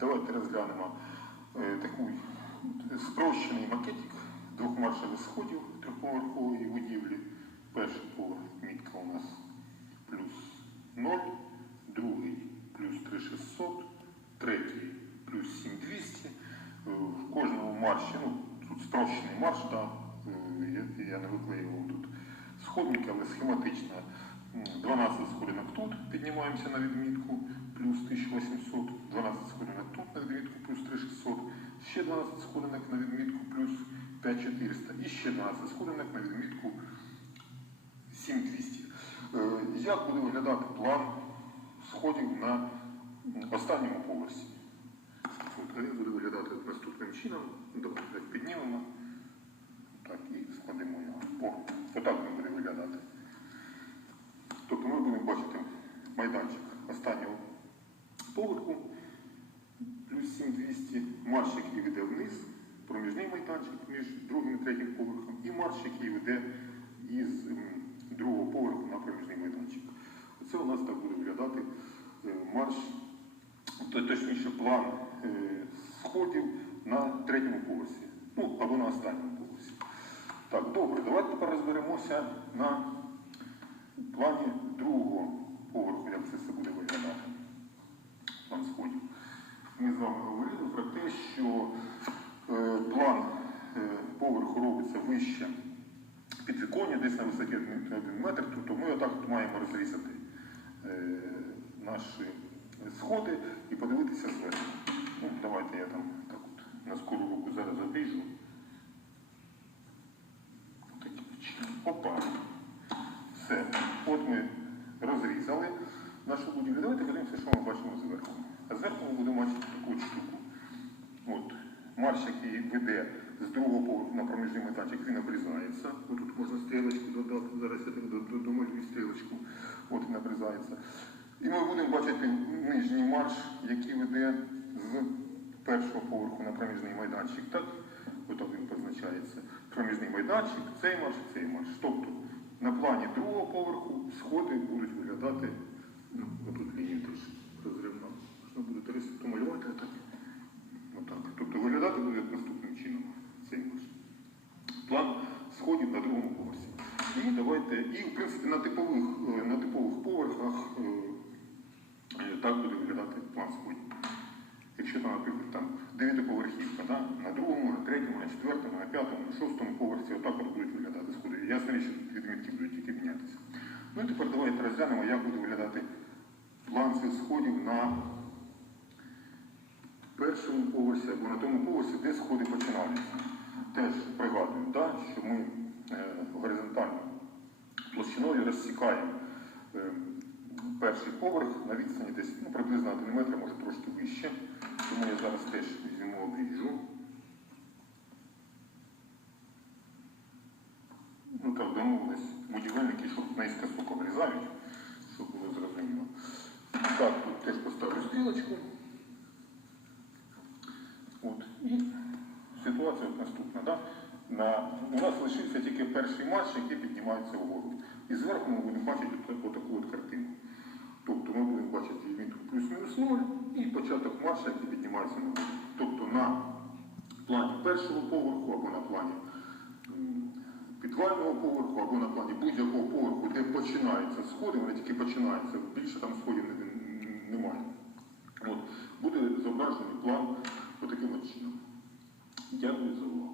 Давайте розглянемо е, таку спрощений макетик двох маршових сходів трьохповерхової будівлі. Перший поверх мітка у нас плюс 0, другий плюс 3600, третій плюс 7200. Е, В кожному марші, ну тут спрощений марш, да, е, я, я не виклеював тут сходники, але схематично. 12 сходинок тут, піднімаємося на відмітку, плюс 1800, 12 сходинок тут на відмітку, плюс 3600, ще 12 сходинок на відмітку, плюс 5400 і ще 12 сходинок на відмітку 7200. Е, Як буде виглядати план сходів на останньому поверсі? Він буде виглядати наступним чином. Давайте піднімемо. Так, і складемо його. О, отак він буде виглядати. Тобто ми будемо бачити майданчик останнього поверху, плюс 7200, марш, який веде вниз, проміжний майданчик між другим і третім поверхом, і марш, який веде із другого поверху на проміжний майданчик. Оце у нас так буде виглядати е, марш, точніше план е, сходів на третьому поверсі, ну або на останньому поверсі. Так, добре, давайте тепер розберемося на плані другого поверху, як це все буде виглядати. План сходів. Ми з вами говорили про те, що поверху робиться вище підвіконня, десь на висоті 1 метр, тобто ми отак от маємо розрізати е, наші сходи і подивитися зверху. Ну, давайте я там так от на скору руку зараз обріжу. Опа. Все. От ми розрізали нашу будівлю. Давайте подивимося, що ми бачимо зверху. А зверху ми будемо бачити таку штуку. От. Марш, який веде з другого поверху на проміжний майданчик, він обрізається. От тут можна стрілочку додати. Зараз я так до- до- домалюю стрілочку. От він обрізається. І ми будемо бачити нижній марш, який веде з першого поверху на проміжний майданчик. Так? Отак він позначається. Проміжний майданчик, цей марш, цей марш. Тобто на плані другого поверху сходи будуть виглядати, ну, отут лінію теж розривна. Можна буде теж помалювати отак. Отак. Тобто виглядати буде наступним чином цей марш. План сходів на другому поверсі. І давайте, і в принципі на типових, е, на типових поверхах е, е, так буде виглядати план сходів. Якщо наприклад, там дев'ятиповерхівка, да? на другому, на третьому, на четвертому, на п'ятому, на шостому поверсі, отак от будуть виглядати сходи. Ясно, що відмітки будуть тільки мінятися. Ну і тепер давайте розглянемо, як буде виглядати план сходів на першому поверсі або на тому поверсі, де сходи починалися. Теж пригадую, да, що ми е, горизонтально площиною розсікаємо е, перший поверх на відстані десь ну, приблизно 1 метр, може трошки вище. Тому я зараз теж візьму обріжу. Ну так, домовились будівельники, що наискосок обрізають, щоб було зрозуміло. Так, тут теж поставлю стрілочку. у нас лишився тільки перший матч, який піднімається вгору. І зверху ми будемо бачити отаку от картину. Тобто ми будемо бачити відмітку плюс-мінус 0 і початок марша, який піднімається на вгору. Тобто на плані першого поверху або на плані підвального поверху, або на плані будь-якого поверху, де починаються сходи, вони тільки починаються, більше там сходів немає. От. Буде зображений план отаким от чином. Дякую за увагу.